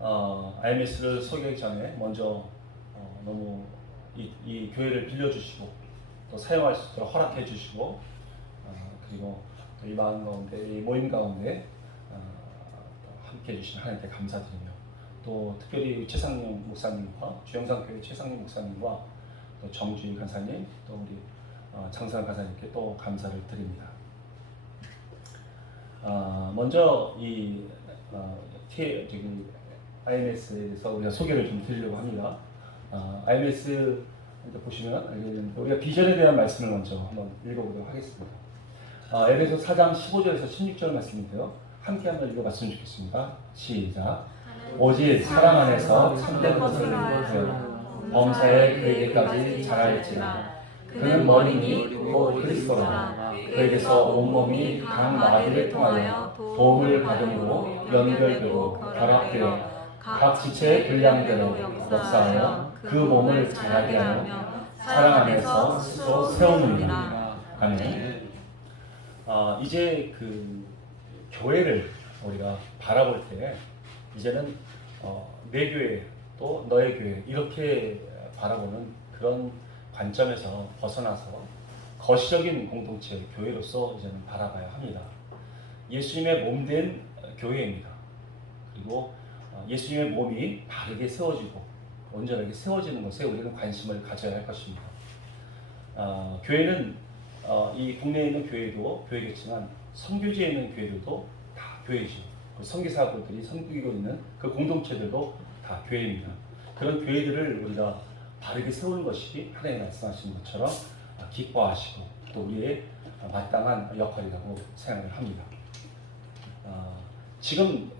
IMS를 소개하기 전에 먼저 너무 이 교회를 빌려주시고 또 사용할 수 있도록 허락해 주시고 그리고 또 이 마음 가운데 이 모임 가운데 함께 해주신 하나님께 감사드리며 또 특별히 최상림 목사님과 주영상교회 최상림 목사님과 또 정주희 간사님 또 우리 장성환 간사님께 또 감사를 드립니다. 먼저 이 IMS에 대해서 우리가 소개를 좀 드리려고 합니다. IMS 보시면 우리가 비전에 대한 말씀을 먼저 한번 읽어보도록 하겠습니다. 에베소 4장 15절에서 16절 말씀인데요. 함께 한번 읽어봤으면 좋겠습니다. 시작. 오직 사랑 안에서 참된 것을 구하여 범사에 그에게까지 자라일지라. 그는 머리니 곧 그리스도라. 그에게서 온몸이 각 마디를 통하여 도움을 받음으로 연결되고 결합되어 각 지체의 분량대로 역사하여 그 몸을 자라게 하며 사랑 안에서 스스로 세우느니라. 아멘. 이제 그 교회를 우리가 바라볼 때 이제는 내 교회 또 너의 교회 이렇게 바라보는 그런 관점에서 벗어나서 거시적인 공동체 교회로서 이제는 바라봐야 합니다. 예수님의 몸된 교회입니다. 그리고 예수님의 몸이 바르게 세워지고 온전하게 세워지는 것에 우리는 관심을 가져야 할 것입니다. 교회는 이 국내에 있는 교회도 교회겠지만 선교지에 있는 교회들도 다 교회죠. 선교사분들이 섬기고 있는 그 공동체들도 다 교회입니다. 그런 교회들을 우리가 바르게 세우는 것이 하나님 말씀하신 것처럼 기뻐하시고 또 우리의 마땅한 역할이라고 생각을 합니다. 지금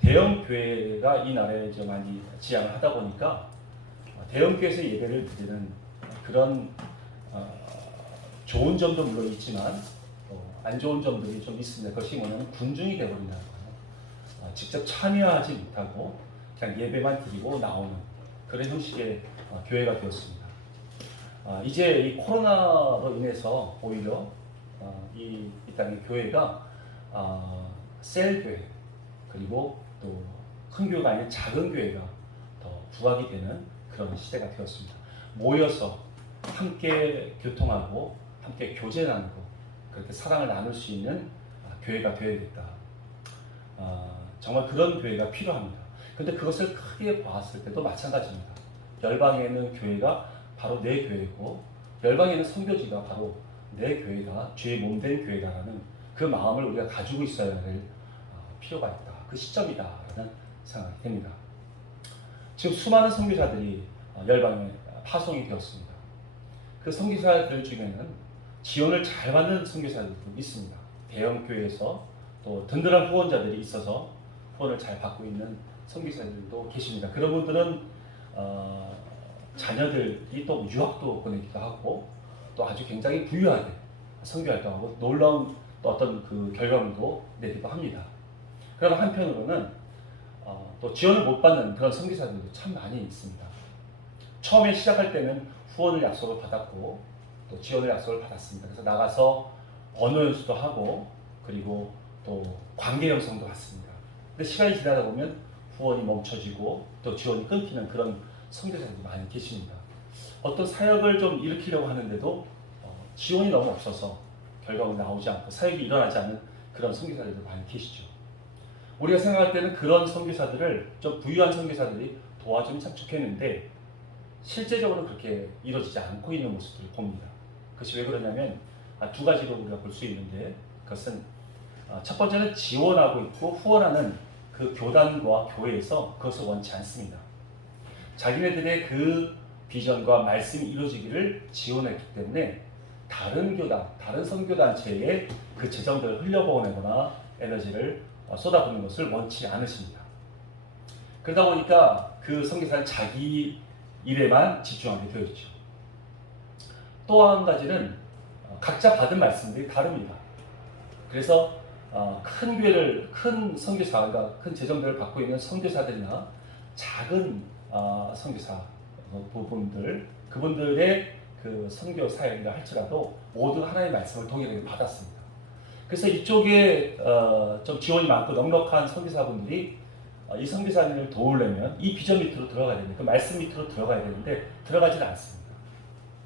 대형 교회가 이 나라에 좀 많이 지향을 하다 보니까 대형 교회에서 예배를 드리는 그런 좋은 점도 물론 있지만 안 좋은 점들이 좀 있습니다. 그것이 뭐냐면 군중이 되어버린다는 거예요. 직접 참여하지 못하고 그냥 예배만 드리고 나오는 그런 형식의 교회가 되었습니다. 이제 이 코로나로 인해서 오히려 이 땅의 교회가 셀 교회 그리고 또 큰 교회가 아닌 작은 교회가 더 부각이 되는 그런 시대가 되었습니다. 모여서 함께 교통하고 함께 교제 나누고 그렇게 사랑을 나눌 수 있는 교회가 되어야겠다. 정말 그런 교회가 필요합니다. 근데 그것을 크게 봤을 때도 마찬가지입니다. 열방에 있는 교회가 바로 내 교회고 열방에 있는 선교지가 바로 내 교회다, 주의 몸된 교회다라는 그 마음을 우리가 가지고 있어야 할 필요가 있다. 그 시점이다라는 생각이 됩니다. 지금 수많은 선교사들이 열방에 파송이 되었습니다. 그 선교사들 중에는 지원을 잘 받는 선교사들도 있습니다. 대형 교회에서 또 든든한 후원자들이 있어서 후원을 잘 받고 있는 선교사들도 계십니다. 그런 분들은 자녀들이 또 유학도 보내기도 하고 또 아주 굉장히 부유하게 선교활동하고 놀라운 또 어떤 그 결과물도 내기도 합니다. 그러나 한편으로는 또 지원을 못 받는 그런 선교사들도 참 많이 있습니다. 처음에 시작할 때는 후원을 약속을 받았고 또 지원을 약속을 받았습니다. 그래서 나가서 언어 연수도 하고 그리고 또 관계 형성도 받습니다. 근데 시간이 지나다 보면 후원이 멈춰지고 또 지원이 끊기는 그런 선교사들이 많이 계십니다. 어떤 사역을 좀 일으키려고 하는데도 지원이 너무 없어서 결과물이 나오지 않고 사역이 일어나지 않는 그런 선교사들도 많이 계시죠. 우리가 생각할 때는 그런 선교사들을 좀 부유한 선교사들이 도와주면 참 좋겠는데 실제적으로 그렇게 이루어지지 않고 있는 모습들을 봅니다. 그것이 왜 그러냐면 두 가지로 우리가 볼 수 있는데 그것은 첫 번째는 지원하고 있고 후원하는 그 교단과 교회에서 그것을 원치 않습니다. 자기네들의 그 비전과 말씀이 이루어지기를 지원했기 때문에 다른 교단, 다른 선교단체에 그 재정들을 흘려보내거나 에너지를 쏟아붓는 것을 원치 않으십니다. 그러다 보니까 그 선교사는 자기 일에만 집중하게 되어 있죠. 또 한 가지는 각자 받은 말씀들이 다릅니다. 그래서 큰 교회를, 큰 선교사, 그러니까 큰 재정들을 받고 있는 선교사들이나 작은 선교사 부분들, 그분들의 그 선교 사역이라 할지라도 모두 하나님의 말씀을 동일하게 받았습니다. 그래서 이쪽에 좀 지원이 많고 넉넉한 선교사분들이 이 선교사님을 도우려면 이 비전 밑으로 들어가야 되는데 그 말씀 밑으로 들어가야 되는데 들어가지는 않습니다.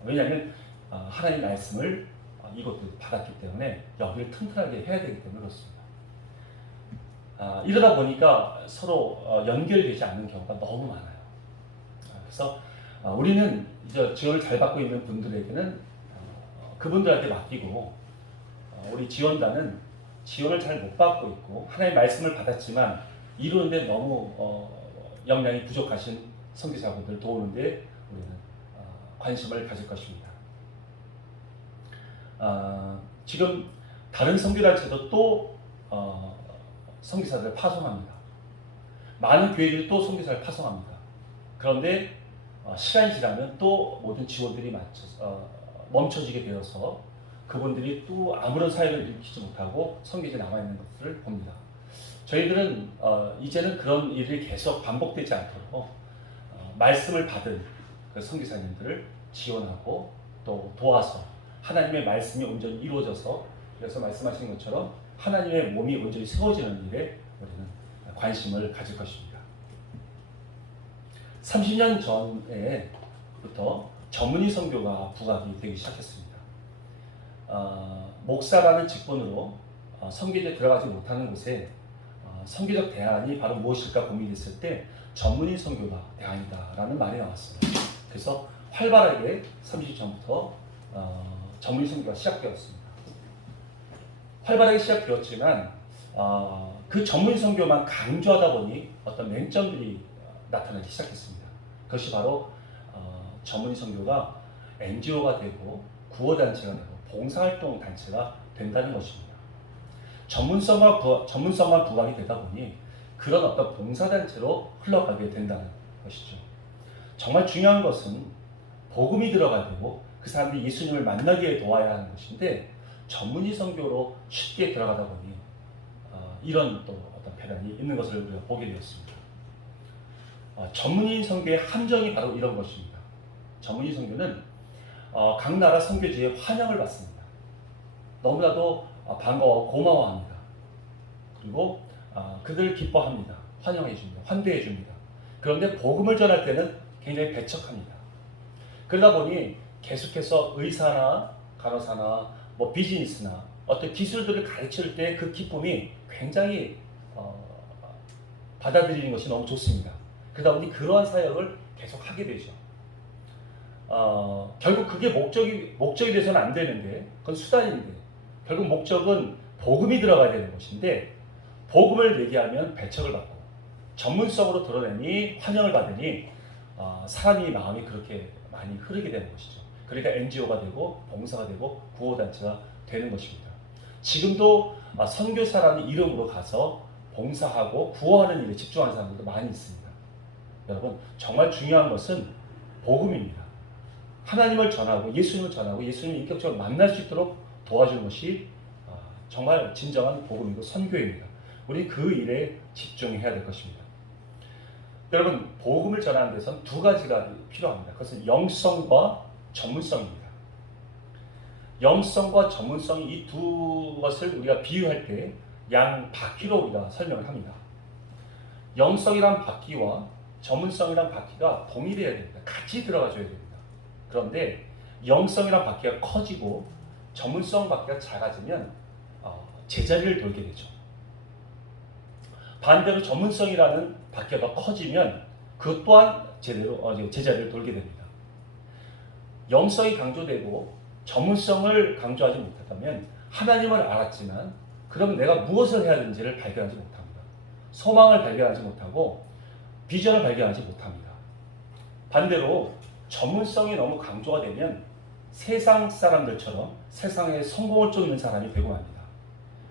왜냐하면 하나님 말씀을 이것도 받았기 때문에 여기를 튼튼하게 해야 되기 때문에 그렇습니다. 이러다 보니까 서로 연결되지 않는 경우가 너무 많아요. 그래서 우리는 이제 지원을 잘 받고 있는 분들에게는 그분들한테 맡기고 우리 지원단은 지원을 잘 못 받고 있고 하나님의 말씀을 받았지만 이루는데 너무 역량이 부족하신 선교사분들 도우는데 우리는 관심을 가질 것입니다. 지금 다른 선교단체도 또 선교사들을 파송합니다. 많은 교회들이 또 선교사를 파송합니다. 그런데 시간이 지나면 또 모든 지원들이 멈춰지게 되어서 그분들이 또 아무런 사역을 일으키지 못하고 선교지에 남아있는 것들을 봅니다. 저희들은 이제는 그런 일이 계속 반복되지 않도록 말씀을 받은 그 선교사님들을 지원하고 또 도와서 하나님의 말씀이 온전히 이루어져서 그래서 말씀하신 것처럼 하나님의 몸이 온전히 세워지는 일에 우리는 관심을 가질 것입니다. 30년 전에부터 전문의 선교가 부각이 되기 시작했습니다. 목사라는 직분으로 선교지에 들어가지 못하는 곳에 선교적 대안이 바로 무엇일까 고민했을 때 전문의 선교가 대안이다라는 말이 나왔습니다. 그래서 활발하게 30년 전부터 전문의 선교가 시작되었습니다. 활발하게 시작되었지만 그 전문의 선교만 강조하다 보니 어떤 맹점들이 나타나기 시작했습니다. 그것이 바로 전문의 선교가 NGO가 되고 구호단체가 되고 봉사활동 단체가 된다는 것입니다. 전문성만 부각이 되다 보니 그런 어떤 봉사단체로 흘러가게 된다는 것이죠. 정말 중요한 것은 복음이 들어가야 되고 그 사람들이 예수님을 만나게 도와야 하는 것인데 전문의 선교로 쉽게 들어가다 보니 이런 또 어떤 배단이 있는 것을 우리가 보게 되었습니다. 전문의 선교의 함정이 바로 이런 것입니다. 전문의 선교는 각 나라 선교지에 환영을 받습니다. 너무나도 반가워 고마워합니다. 그리고 그들을 기뻐합니다. 환영해줍니다. 환대해줍니다. 그런데 복음을 전할 때는 굉장히 배척합니다. 그러다 보니 계속해서 의사나 간호사나 비즈니스나 어떤 기술들을 가르칠 때 그 기쁨이 굉장히 받아들이는 것이 너무 좋습니다. 그러다 보니 그러한 사역을 계속 하게 되죠. 결국 그게 목적이 돼서는 안 되는데 그건 수단인데 결국 목적은 복음이 들어가야 되는 것인데 복음을 얘기하면 배척을 받고 전문성으로 드러내니 환영을 받으니 사람이 마음이 그렇게 많이 흐르게 되는 것이죠. 그러니까 NGO가 되고 봉사가 되고 구호단체가 되는 것입니다. 지금도 선교사라는 이름으로 가서 봉사하고 구호하는 일에 집중하는 사람들도 많이 있습니다. 여러분 정말 중요한 것은 복음입니다. 하나님을 전하고 예수님을 전하고 예수님을 인격적으로 만날 수 있도록 도와주는 것이 정말 진정한 복음이고 선교입니다. 우리 그 일에 집중해야 될 것입니다. 여러분 복음을 전하는 데선 두 가지가 필요합니다. 그것은 영성과 전문성입니다. 영성과 전문성 이 두 것을 우리가 비유할 때 양 바퀴로 우리가 설명을 합니다. 영성이란 바퀴와 전문성이란 바퀴가 동일해야 됩니다. 같이 들어가줘야 됩니다. 그런데 영성이란 바퀴가 커지고 전문성 바퀴가 작아지면 제자리를 돌게 되죠. 반대로 전문성이라는 바퀴가 더 커지면 그것 또한 제자리를 돌게 됩니다. 영성이 강조되고 전문성을 강조하지 못하다면 하나님을 알았지만 그럼 내가 무엇을 해야 되는지를 발견하지 못합니다. 소망을 발견하지 못하고 비전을 발견하지 못합니다. 반대로 전문성이 너무 강조가 되면 세상 사람들처럼 세상에 성공을 쫓는 사람이 되고 맙니다.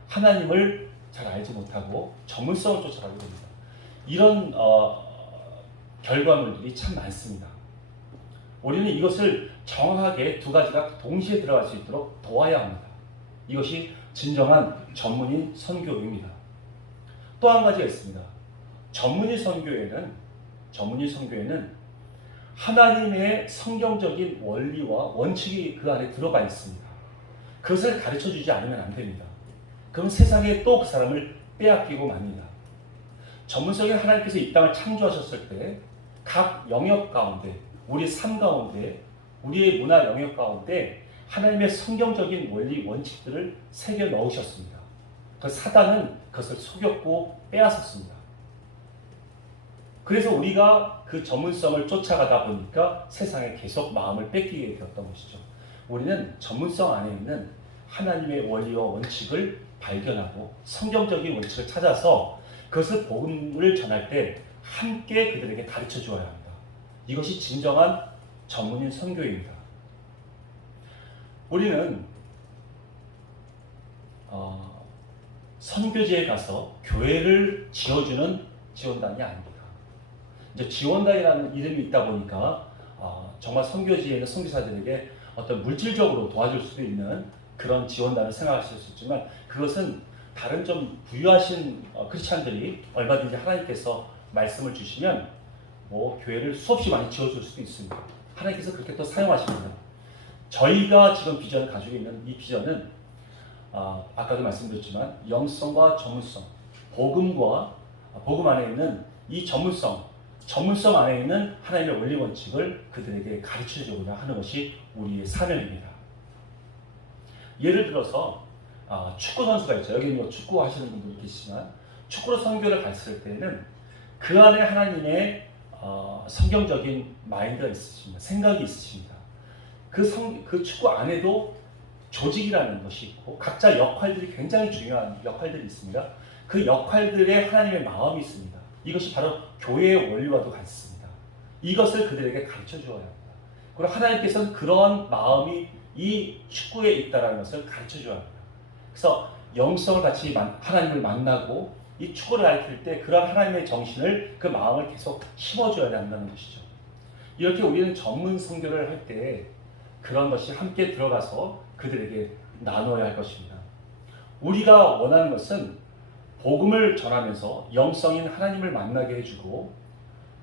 하나님을 잘 알지 못하고 전문성을 쫓아가게 됩니다. 이런 결과물들이 참 많습니다. 우리는 이것을 정확하게 두 가지가 동시에 들어갈 수 있도록 도와야 합니다. 이것이 진정한 전문인 선교입니다. 또 한 가지가 있습니다. 전문인 선교에는 하나님의 성경적인 원리와 원칙이 그 안에 들어가 있습니다. 그것을 가르쳐주지 않으면 안 됩니다. 그럼 세상에 또 그 사람을 빼앗기고 맙니다. 전문성인 하나님께서 이 땅을 창조하셨을 때 각 영역 가운데, 우리 삶 가운데, 우리의 문화 영역 가운데 하나님의 성경적인 원리 원칙들을 새겨 넣으셨습니다. 그 사단은 그것을 속였고 빼앗았습니다. 그래서 우리가 그 전문성을 쫓아가다 보니까 세상에 계속 마음을 뺏기게 되었던 것이죠. 우리는 전문성 안에 있는 하나님의 원리와 원칙을 발견하고 성경적인 원칙을 찾아서 그것을 복음을 전할 때 함께 그들에게 가르쳐 주어야 합니다. 이것이 진정한 전문인 선교입니다. 우리는 선교지에 가서 교회를 지어주는 지원단이 아닙니다. 이제 지원단이라는 이름이 있다 보니까 정말 선교지에 있는 선교사들에게 어떤 물질적으로 도와줄 수도 있는 그런 지원단을 생각하실 수 있지만 그것은 다른 좀 부유하신 크리스찬들이 얼마든지 하나님께서 말씀을 주시면 뭐 교회를 수없이 많이 지어줄 수도 있습니다. 하나님께서 그렇게 또 사용하십니다. 저희가 지금 비전을 가지고 있는 이 비전은 아까도 말씀드렸지만 영성과 전문성, 복음 안에 있는 이 전문성 안에 있는 하나님의 원리 원칙을 그들에게 가르쳐 주고자 하는 것이 우리의 사명입니다. 예를 들어서 축구 선수가 있죠. 여기 뭐 축구 하시는 분들이 계시지만 축구로 선교를 갔을 때는 그 안에 하나님의 성경적인 마인드가 있으십니다. 생각이 있으십니다. 그 축구 안에도 조직이라는 것이 있고 각자 역할들이 굉장히 중요한 역할들이 있습니다. 그 역할들에 하나님의 마음이 있습니다. 이것이 바로 교회의 원리와도 같습니다. 이것을 그들에게 가르쳐 주어야 합니다. 그리고 하나님께서는 그러한 마음이 이 축구에 있다는 것을 가르쳐 줘야 합니다. 그래서 영성을 같이 하나님을 만나고 이 축구를 가르칠 때 그런 하나님의 정신을 그 마음을 계속 심어줘야 한다는 것이죠. 이렇게 우리는 전문 선교를 할 때 그런 것이 함께 들어가서 그들에게 나눠야 할 것입니다. 우리가 원하는 것은 복음을 전하면서 영성인 하나님을 만나게 해주고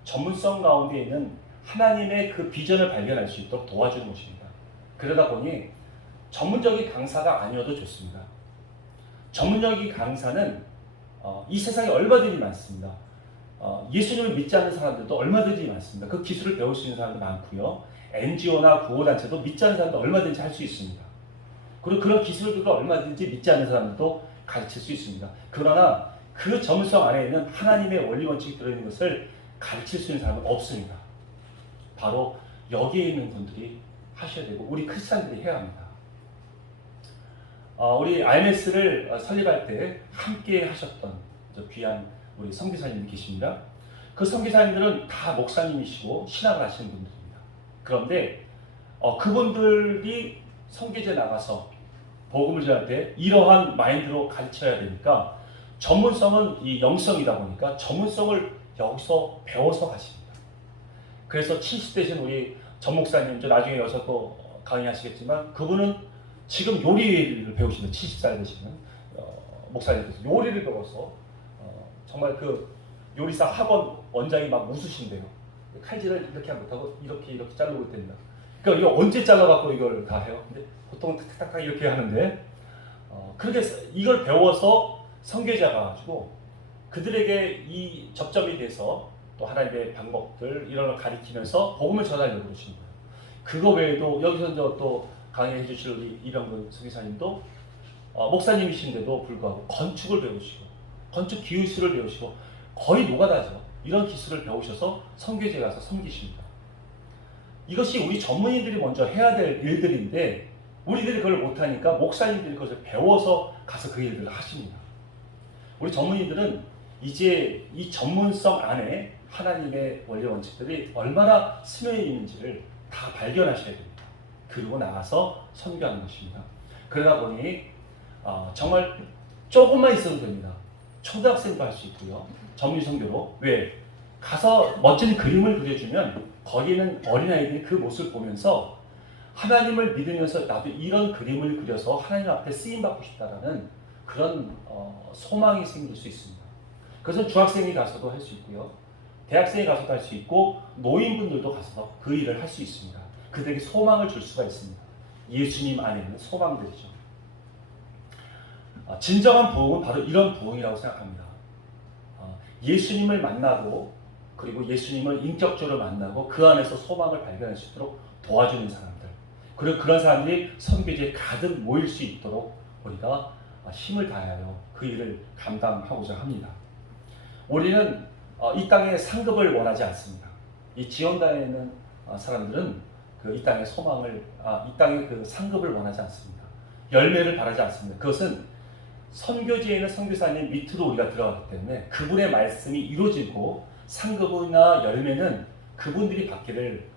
전문성 가운데 있는 하나님의 그 비전을 발견할 수 있도록 도와주는 것입니다. 그러다 보니 전문적인 강사가 아니어도 좋습니다. 전문적인 강사는 이 세상에 얼마든지 많습니다. 예수님을 믿지 않는 사람들도 얼마든지 많습니다. 그 기술을 배울 수 있는 사람도 많고요. NGO나 구호단체도 믿지 않는 사람도 얼마든지 할 수 있습니다. 그리고 그런 기술들도 얼마든지 믿지 않는 사람들도 가르칠 수 있습니다. 그러나 그 전문성 안에 있는 하나님의 원리 원칙이 들어있는 것을 가르칠 수 있는 사람은 없습니다. 바로 여기에 있는 분들이 하셔야 되고 우리 크리스찬들이 해야 합니다. 우리 IMS를 설립할 때 함께 하셨던 귀한 우리 선교사님들이 계십니다. 그 선교사님들은 다 목사님이시고 신학을 하시는 분들입니다. 그런데 그분들이 선교지에 나가서 복음을 전할 때 이러한 마인드로 가르쳐야 되니까 전문성은 이 영성이다 보니까 전문성을 여기서 배워서 가십니다. 그래서 70대신 우리 전 목사님, 나중에 여기서 또 강의하시겠지만 그분은 지금 요리를 배우시는 70살 되시는 목사님께서 요리를 배워서 정말 그 요리사 학원 원장이 막 웃으신대요. 칼질을 이렇게 못하고 이렇게 자르고 있답니다. 그러니까 이거 언제 잘라갖고 이걸 다 해요? 근데 보통 탁탁탁 이렇게 하는데 그렇게 이걸 배워서 선교자가 가지고 그들에게 이 접점이 돼서 또 하나님의 방법들 이런 걸 가리키면서 복음을 전하려고 그러시는 거예요. 그거 외에도 여기서 또 강의해 주실 우리 이병근 선교사님도 목사님이신데도 불구하고 건축을 배우시고 건축 기술을 배우시고 거의 노가다죠. 이런 기술을 배우셔서 선교지에 가서 섬기십니다. 이것이 우리 전문인들이 먼저 해야 될 일들인데 우리들이 그걸 못하니까 목사님들이 그것을 배워서 가서 그 일들을 하십니다. 우리 전문인들은 이제 이 전문성 안에 하나님의 원리 원칙들이 얼마나 스며 있는지를 다 발견하셔야 됩니다. 그리고 나가서 선교하는 것입니다. 그러다 보니 정말 조금만 있어도 됩니다. 초등학생도 할 수 있고요. 전문 선교로. 왜? 가서 멋진 그림을 그려주면 거기는 어린아이들이 그 모습을 보면서 하나님을 믿으면서 나도 이런 그림을 그려서 하나님 앞에 쓰임받고 싶다라는 그런 소망이 생길 수 있습니다. 그래서 중학생이 가서도 할 수 있고요. 대학생이 가서도 할 수 있고 노인분들도 가서 그 일을 할 수 있습니다. 그들에게 소망을 줄 수가 있습니다. 예수님 안에 있는 소망들이죠. 진정한 부흥은 바로 이런 부흥이라고 생각합니다. 예수님을 만나고 그리고 예수님을 인격적으로 만나고 그 안에서 소망을 발견할 수 있도록 도와주는 사람들, 그리고 그런 사람들이 선교지에 가득 모일 수 있도록 우리가 힘을 다하여 그 일을 감당하고자 합니다. 우리는 이 땅의 상급을 원하지 않습니다. 이 지원단에 있는 사람들은 이 땅의 소망을, 이 땅의 그 상급을 원하지 않습니다. 열매를 바라지 않습니다. 그것은 선교지에 있는 선교사님 밑으로 우리가 들어가기 때문에 그분의 말씀이 이루어지고 상급이나 열매는 그분들이 받기를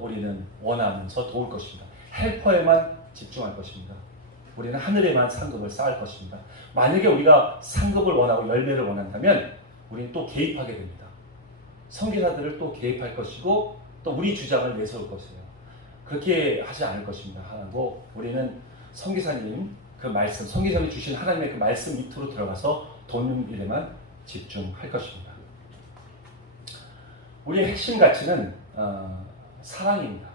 우리는 원하면서 도울 것입니다. 헬퍼에만 집중할 것입니다. 우리는 하늘에만 상급을 쌓을 것입니다. 만약에 우리가 상급을 원하고 열매를 원한다면 우리는 또 개입하게 됩니다. 선교사들을 또 개입할 것이고 또 우리 주장을 내세울 것이에요. 그렇게 하지 않을 것입니다. 하고 우리는 선교사님 그 말씀, 선교사님이 주신 하나님의 그 말씀 밑으로 들어가서 돕는 일에만 집중할 것입니다. 우리의 핵심 가치는 사랑입니다.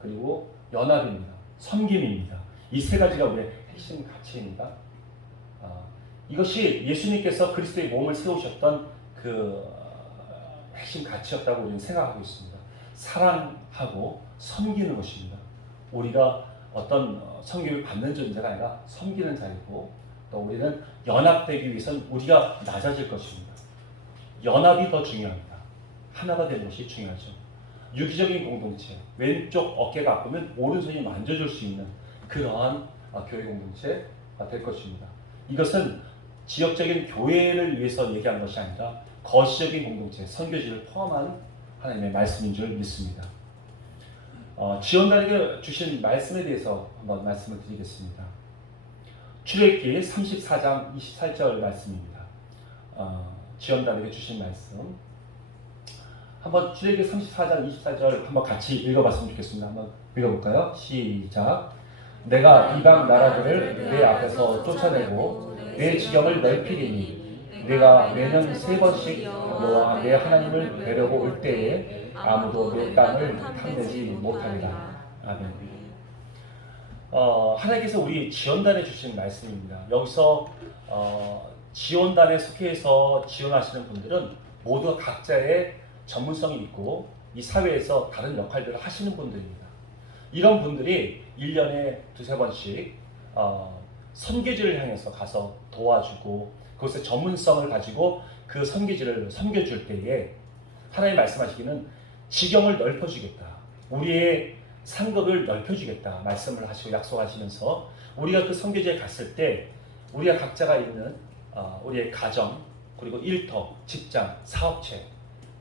그리고 연합입니다. 섬김입니다. 이 세 가지가 우리의 핵심 가치입니다. 이것이 예수님께서 그리스도의 몸을 세우셨던 그 핵심 가치였다고 우리는 생각하고 있습니다. 사랑하고 섬기는 것입니다. 우리가 어떤 섬김을 받는 존재가 아니라 섬기는 자이고, 또 우리는 연합되기 위해서는 우리가 낮아질 것입니다. 연합이 더 중요합니다. 하나가 되는 것이 중요하죠. 유기적인 공동체, 왼쪽 어깨가 아프면 오른손이 만져줄 수 있는 그러한 교회 공동체가 될 것입니다. 이것은 지역적인 교회를 위해서 얘기한 것이 아니라 거시적인 공동체, 선교지를 포함한 하나님의 말씀인 줄 믿습니다. 지원단에게 주신 말씀에 대해서 한번 말씀을 드리겠습니다. 출애굽기 34장 28절 말씀입니다. 지원단에게 주신 말씀. 한번 출애굽기 34장 24절 한번 같이 읽어봤으면 좋겠습니다. 한번 읽어볼까요? 시작. 내가 이방 나라들을 내 앞에서 쫓아내고 내 지경을 넓히리니 내가 매년 3번씩 너와 내 하나님을 뵈려고 올 때에 아무도 내 땅을 탐내지 못하리라. 아멘. 하나님께서 우리 지원단에 주신 말씀입니다. 여기서 지원단에 속해서 지원하시는 분들은 모두 각자의 전문성이 있고 이 사회에서 다른 역할들을 하시는 분들입니다. 이런 분들이 1년에 2-3번씩 선교지를 향해서 가서 도와주고 그것의 전문성을 가지고 그 선교지를 섬겨줄 때에 하나님 말씀하시기는 지경을 넓혀주겠다. 우리의 상급을 넓혀주겠다. 말씀을 하시고 약속하시면서 우리가 그 선교지에 갔을 때 우리가 각자가 있는 우리의 가정, 그리고 일터, 직장, 사업체,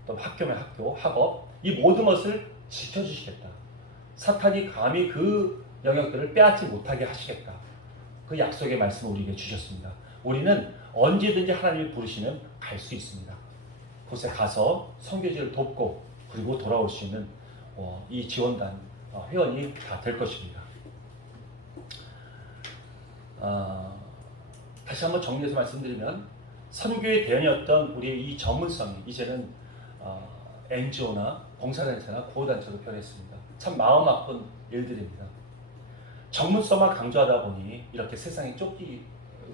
또 학교면 학교, 학업, 이 모든 것을 지켜주시겠다. 사탄이 감히 그 영역들을 빼앗지 못하게 하시겠다. 그 약속의 말씀을 우리에게 주셨습니다. 우리는 언제든지 하나님이 부르시면 갈 수 있습니다. 그곳에 가서 선교지를 돕고 그리고 돌아올 수 있는 이 지원단 회원이 다 될 것입니다. 다시 한번 정리해서 말씀드리면 선교의 대안이었던 우리의 이 전문성이 이제는 NGO나 봉사단체나 구호단체로 변했습니다. 참 마음 아픈 일들입니다. 전문성만 강조하다 보니 이렇게 세상에 쫓기게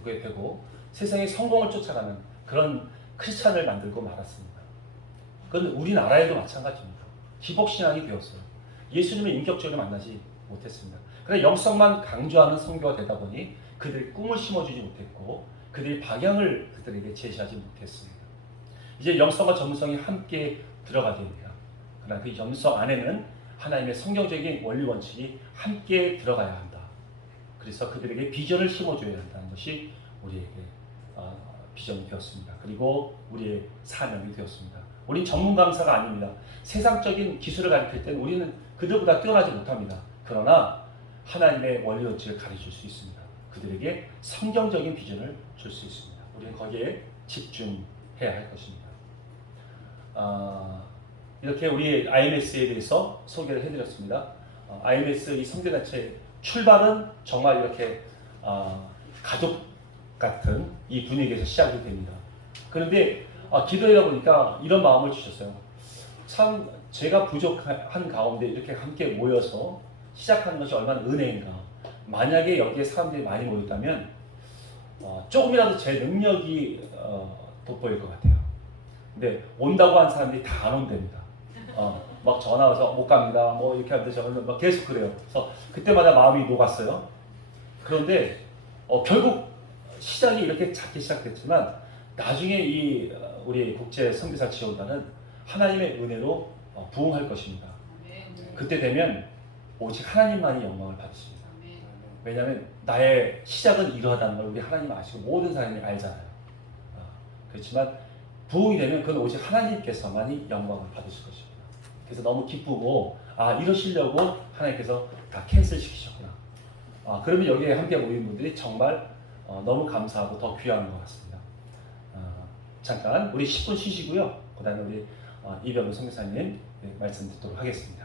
되고 세상의 성공을 쫓아가는 그런 크리스찬을 만들고 말았습니다. 그건 우리나라에도 마찬가지입니다. 기복신앙이 되었어요. 예수님을 인격적으로 만나지 못했습니다. 그러나 영성만 강조하는 선교가 되다 보니 그들이 꿈을 심어주지 못했고 그들이 방향을 그들에게 제시하지 못했습니다. 이제 영성과 전문성이 함께 들어가야 됩니다. 그러나 그 전문성 안에는 하나님의 성경적인 원리 원칙이 함께 들어가야 한다. 그래서 그들에게 비전을 심어줘야 한다는 것이 우리에게 비전이 되었습니다. 그리고 우리의 사명이 되었습니다. 우린 전문 강사가 아닙니다. 세상적인 기술을 가르칠 때는 우리는 그들보다 뛰어나지 못합니다. 그러나 하나님의 원리 원칙을 가르칠 수 있습니다. 그들에게 성경적인 비전을 줄 수 있습니다. 우리는 거기에 집중해야 할 것입니다. 이렇게 우리 IMS에 대해서 소개를 해드렸습니다. IMS 이 선교단체 출발은 정말 이렇게 가족 같은 이 분위기에서 시작이 됩니다. 그런데 기도하다 보니까 이런 마음을 주셨어요. 참 제가 부족한 가운데 이렇게 함께 모여서 시작하는 것이 얼마나 은혜인가. 만약에 여기에 사람들이 많이 모였다면 조금이라도 제 능력이 돋보일 것 같아요. 근데 온다고 한 사람들이 다 안 온답니다. 막 전화 와서 못 갑니다. 뭐 이렇게 하는데 저는 막 계속 그래요. 그래서 그때마다 마음이 녹았어요. 그런데 결국 시작이 이렇게 작게 시작됐지만 나중에 이 우리 국제 선교사 지원단은 하나님의 은혜로 부흥할 것입니다. 그때 되면 오직 하나님만이 영광을 받으십니다. 왜냐하면 나의 시작은 이러하다는 걸 우리 하나님 아시고 모든 사람이 알잖아요. 그렇지만 부흥이 되면 그건 오직 하나님께서만이 영광을 받으실 것입니다. 그래서 너무 기쁘고 이러시려고 하나님께서 다 캔슬 시키셨구나. 그러면 여기에 함께 모인 분들이 정말 너무 감사하고 더 귀한 것 같습니다. 잠깐 우리 10분 쉬시고요. 그 다음에 우리 이병우 선교사님 말씀 듣도록 하겠습니다.